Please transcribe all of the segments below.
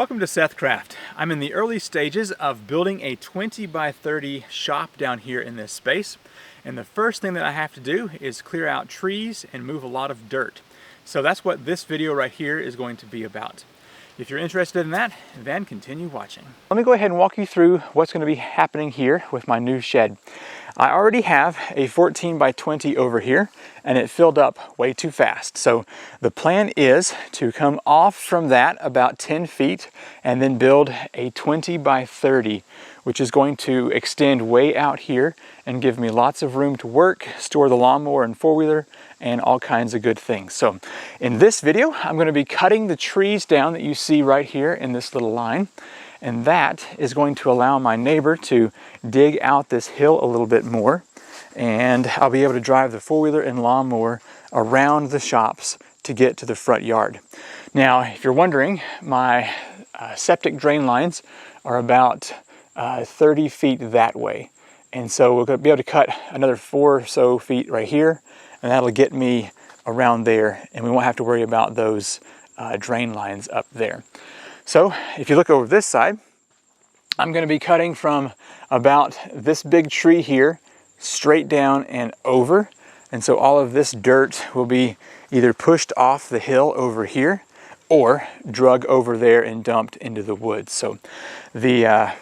Welcome to SethCraft. I'm in the early stages of building a 20 by 30 shop down here in this space. And the first thing that I have to do is clear out trees and move a lot of dirt. So that's what this video right here is going to be about. If you're interested in that, then continue watching. Let me go ahead and walk you through what's going to be happening here with my new shed. I already have a 14 by 20 over here, and it filled up way too fast. So the plan is to come off from that about 10 feet and then build a 20 by 30, which is going to extend way out here and give me lots of room to work, store the lawnmower and four-wheeler, and all kinds of good things. So in this video, I'm going to be cutting the trees down that you see right here in this little line. And that is going to allow my neighbor to dig out this hill a little bit more. And I'll be able to drive the four-wheeler and lawnmower around the shops to get to the front yard. Now, if you're wondering, my septic drain lines are about 30 feet that way. And so we're going to be able to cut another 4 or so feet right here. And that'll get me around there. And we won't have to worry about those drain lines up there. So if you look over this side, I'm going to be cutting from about this big tree here straight down and over. And so all of this dirt will be either pushed off the hill over here or drug over there and dumped into the woods. So the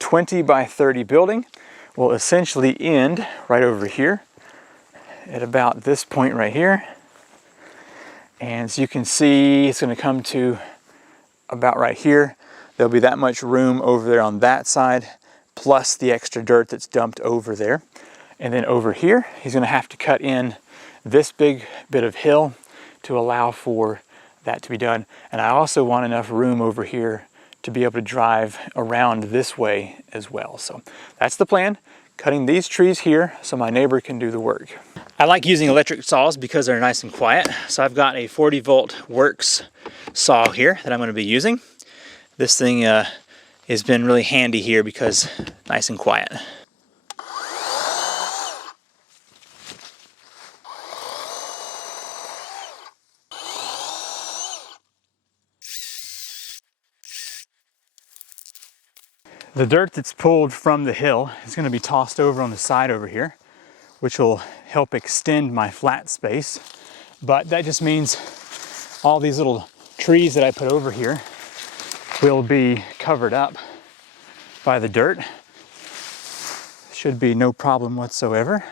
20 by 30 building will essentially end right over here at about this point right here. And as you can see, it's going to come to about right here. There'll be that much room over there on that side, plus the extra dirt that's dumped over there. And then over here, he's going to have to cut in this big bit of hill to allow for that to be done. And I also want enough room over here to be able to drive around this way as well. So that's the plan, cutting these trees here so my neighbor can do the work. I like using electric saws because they're nice and quiet. So I've got a 40 volt Works saw here that I'm going to be using. This thing has been really handy here because nice and quiet. The dirt that's pulled from the hill is going to be tossed over on the side over here, which will help extend my flat space. But that just means all these little trees that I put over here will be covered up by the dirt. Should be no problem whatsoever.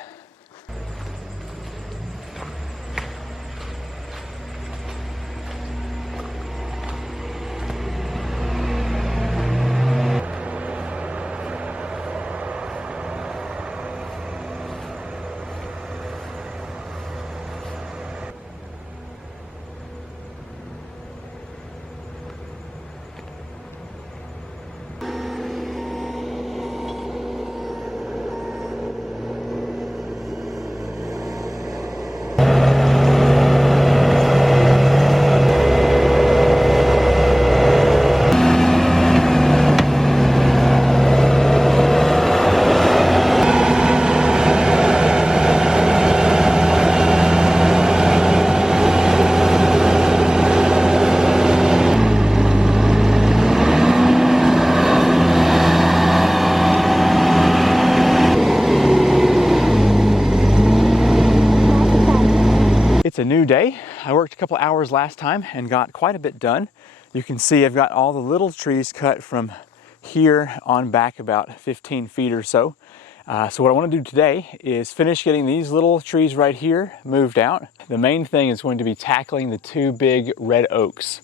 It's a new day. I worked a couple hours last time and got quite a bit done. You can see I've got all the little trees cut from here on back about 15 feet or so. So what I want to do today is finish getting these little trees right here moved out. The main thing is going to be tackling the 2 big red oaks.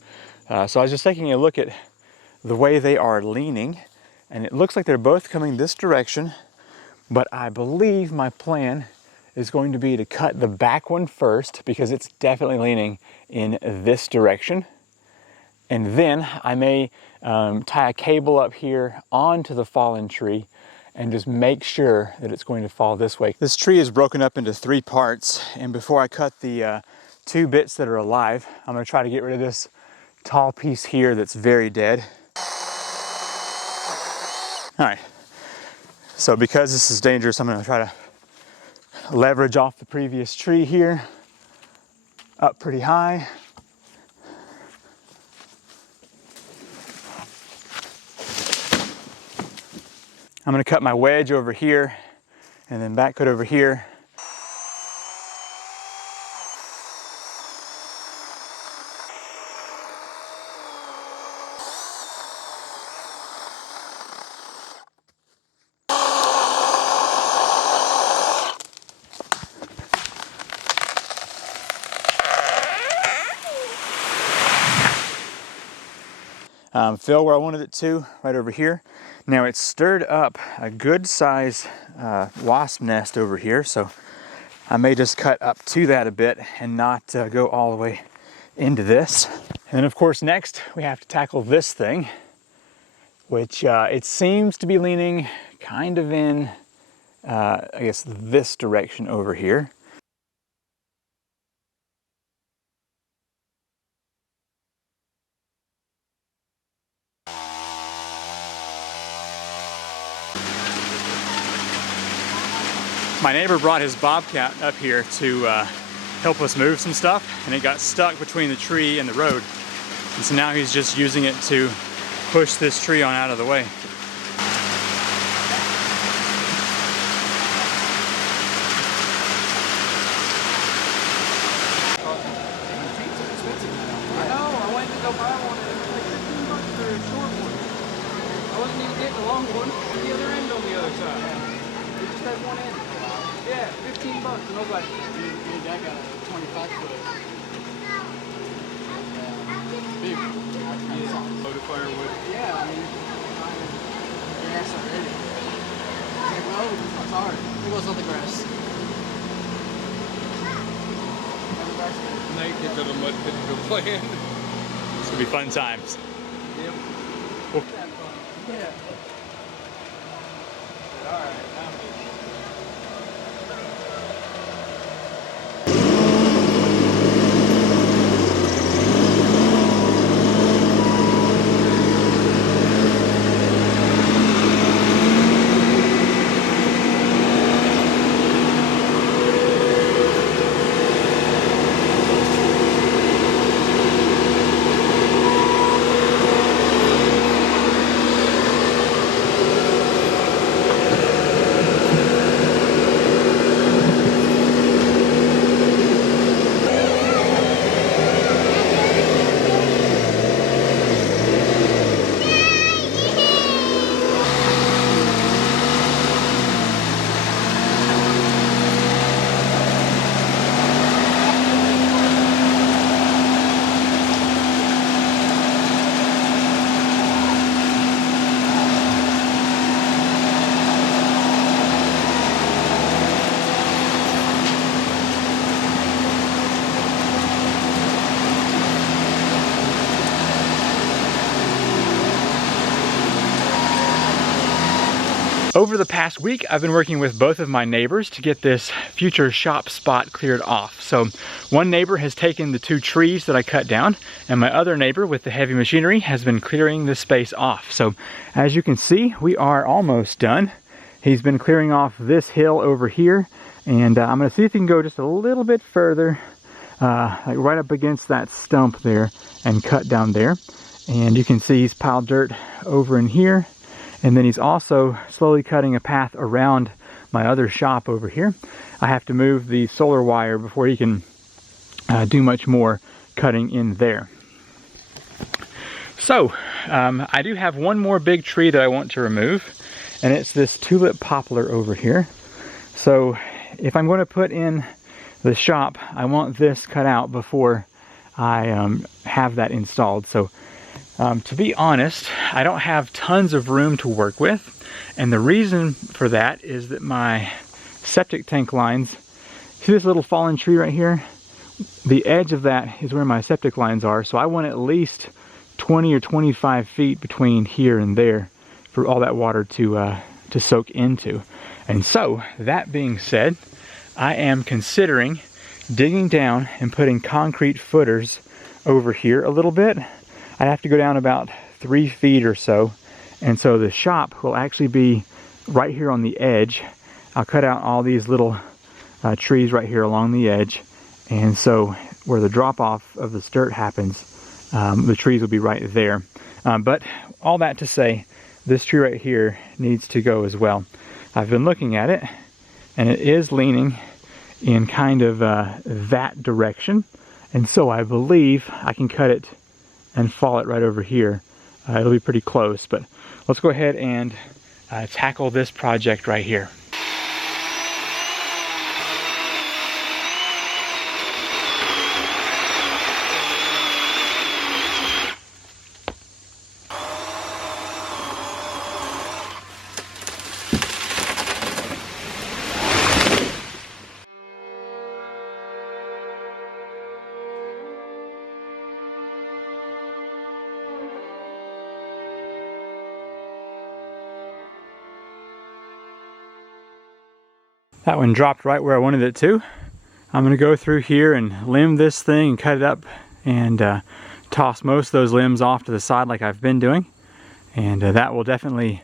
So I was just taking a look at the way they are leaning, and it looks like they're both coming this direction, but I believe my plan is going to be to cut the back one first because it's definitely leaning in this direction. And then I may tie a cable up here onto the fallen tree and just make sure that it's going to fall this way. This tree is broken up into 3 parts, and before I cut the 2 bits that are alive, I'm going to try to get rid of this tall piece here that's very dead. All right, so because this is dangerous, I'm going to try to leverage off the previous tree here, up pretty high. I'm going to cut my wedge over here and then back cut over here. Fill where I wanted it to, right over here. Now it's stirred up a good size wasp nest over here, so I may just cut up to that a bit and not go all the way into this. And then of course next we have to tackle this thing, which it seems to be leaning kind of in, I guess, this direction over here. My neighbor brought his bobcat up here to help us move some stuff, and it got stuck between the tree and the road. And so now he's just using it to push this tree on out of the way. I know, I went to go buy one and it was like $15 for a short one. I wasn't even getting a long one. The other end on the other side. It just has one end. Yeah, $15 and I was like, dude, I got a 25-foot. Big. Load of firewood. Yeah, I mean, gas already. Like, well, it's hard. It goes on the grass. Naked little mud pit to go play in. It's gonna be fun times. Yep. Cool. Yeah. All right. Over the past week, I've been working with both of my neighbors to get this future shop spot cleared off. So one neighbor has taken the 2 trees that I cut down, and my other neighbor with the heavy machinery has been clearing this space off. So as you can see, we are almost done. He's been clearing off this hill over here, and I'm gonna see if he can go just a little bit further, like right up against that stump there, and cut down there. And you can see he's piled dirt over in here. And then he's also slowly cutting a path around my other shop over here. I have to move the solar wire before he can do much more cutting in there. So, I do have one more big tree that I want to remove, and it's this tulip poplar over here. So, if I'm going to put in the shop, I want this cut out before I have that installed. So, to be honest, I don't have tons of room to work with, and the reason for that is that my septic tank lines, see this little fallen tree right here? The edge of that is where my septic lines are, so I want at least 20 or 25 feet between here and there for all that water to soak into. And so, that being said, I am considering digging down and putting concrete footers over here a little bit. I have to go down about 3 feet or so, and so the shop will actually be right here on the edge. I'll cut out all these little trees right here along the edge, and so where the drop-off of the dirt happens, the trees will be right there. But all that to say, this tree right here needs to go as well. I've been looking at it, and it is leaning in kind of that direction, and so I believe I can cut it and fall it right over here. It'll be pretty close, but let's go ahead and tackle this project right here. That one dropped right where I wanted it to. I'm going to go through here and limb this thing and cut it up and toss most of those limbs off to the side like I've been doing. And that will definitely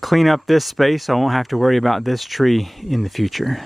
clean up this space, so I won't have to worry about this tree in the future.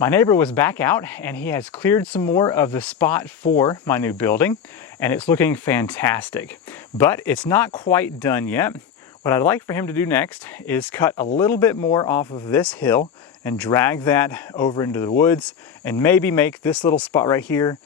My neighbor was back out and he has cleared some more of the spot for my new building, and it's looking fantastic. But it's not quite done yet. What I'd like for him to do next is cut a little bit more off of this hill and drag that over into the woods, and maybe make this little spot right here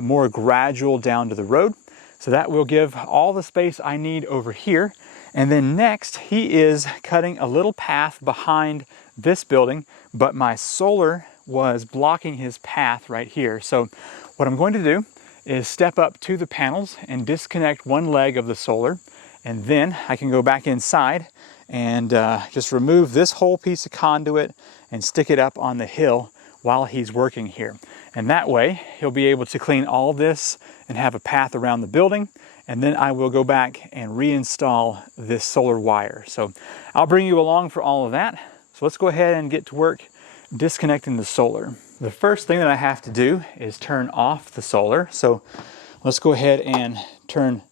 more gradual down to the road. So that will give all the space I need over here. And then next, he is cutting a little path behind this building, but my solar was blocking his path right here. So what I'm going to do is step up to the panels and disconnect one leg of the solar, and then I can go back inside and just remove this whole piece of conduit and stick it up on the hill while he's working here. And that way he'll be able to clean all this and have a path around the building, and then I will go back and reinstall this solar wire. So I'll bring you along for all of that. So let's go ahead and get to work disconnecting the solar. The first thing that I have to do is turn off the solar. So let's go ahead and turn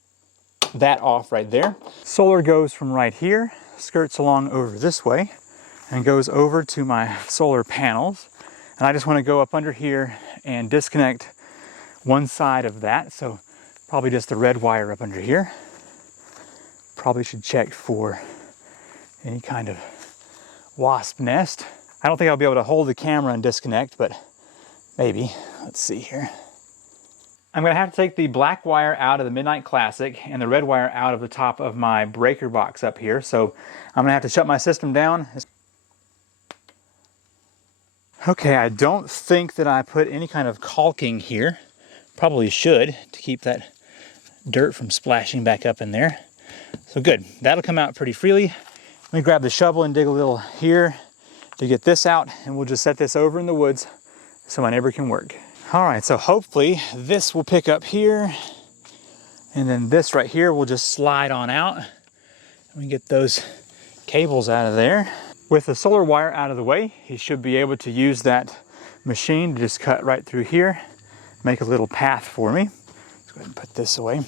that off right there. Solar goes from right here, skirts along over this way, and goes over to my solar panels. And I just want to go up under here and disconnect one side of that. So probably just the red wire up under here. Probably should check for any kind of wasp nest. I don't think I'll be able to hold the camera and disconnect, but maybe. Let's see here. I'm going to have to take the black wire out of the Midnight Classic and the red wire out of the top of my breaker box up here. So I'm going to have to shut my system down. Okay, I don't think that I put any kind of caulking here. Probably should, to keep that dirt from splashing back up in there. So good, that'll come out pretty freely. Let me grab the shovel and dig a little here to get this out, and we'll just set this over in the woods so my neighbor can work. All right, so hopefully this will pick up here, and then this right here will just slide on out. We can get those cables out of there. With the solar wire out of the way, he should be able to use that machine to just cut right through here, make a little path for me. Let's go ahead and put this away.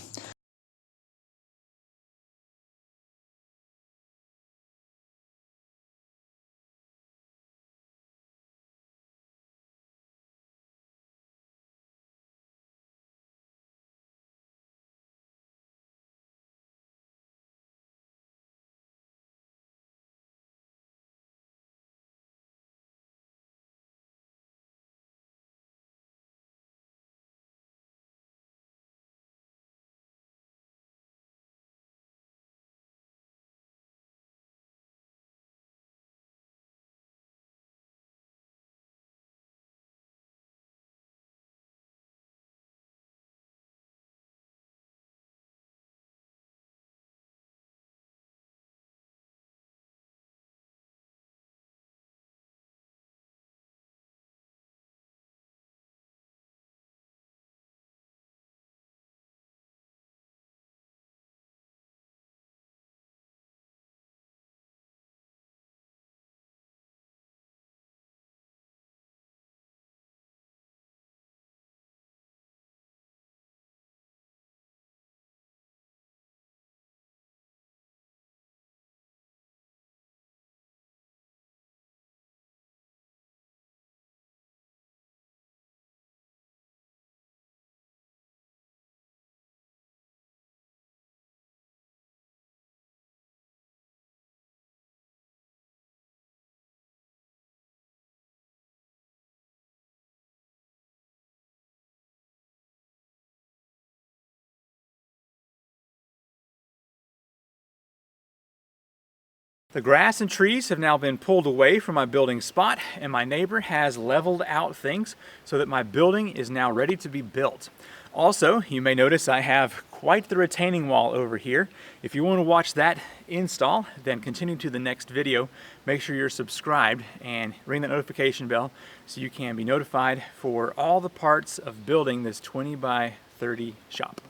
The grass and trees have now been pulled away from my building spot, and my neighbor has leveled out things so that my building is now ready to be built. Also, you may notice I have quite the retaining wall over here. If you want to watch that install, then continue to the next video. Make sure you're subscribed and ring that notification bell so you can be notified for all the parts of building this 20 by 30 shop.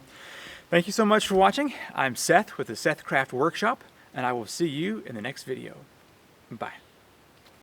Thank you so much for watching. I'm Seth with the SethCraft Workshop, and I will see you in the next video. Bye.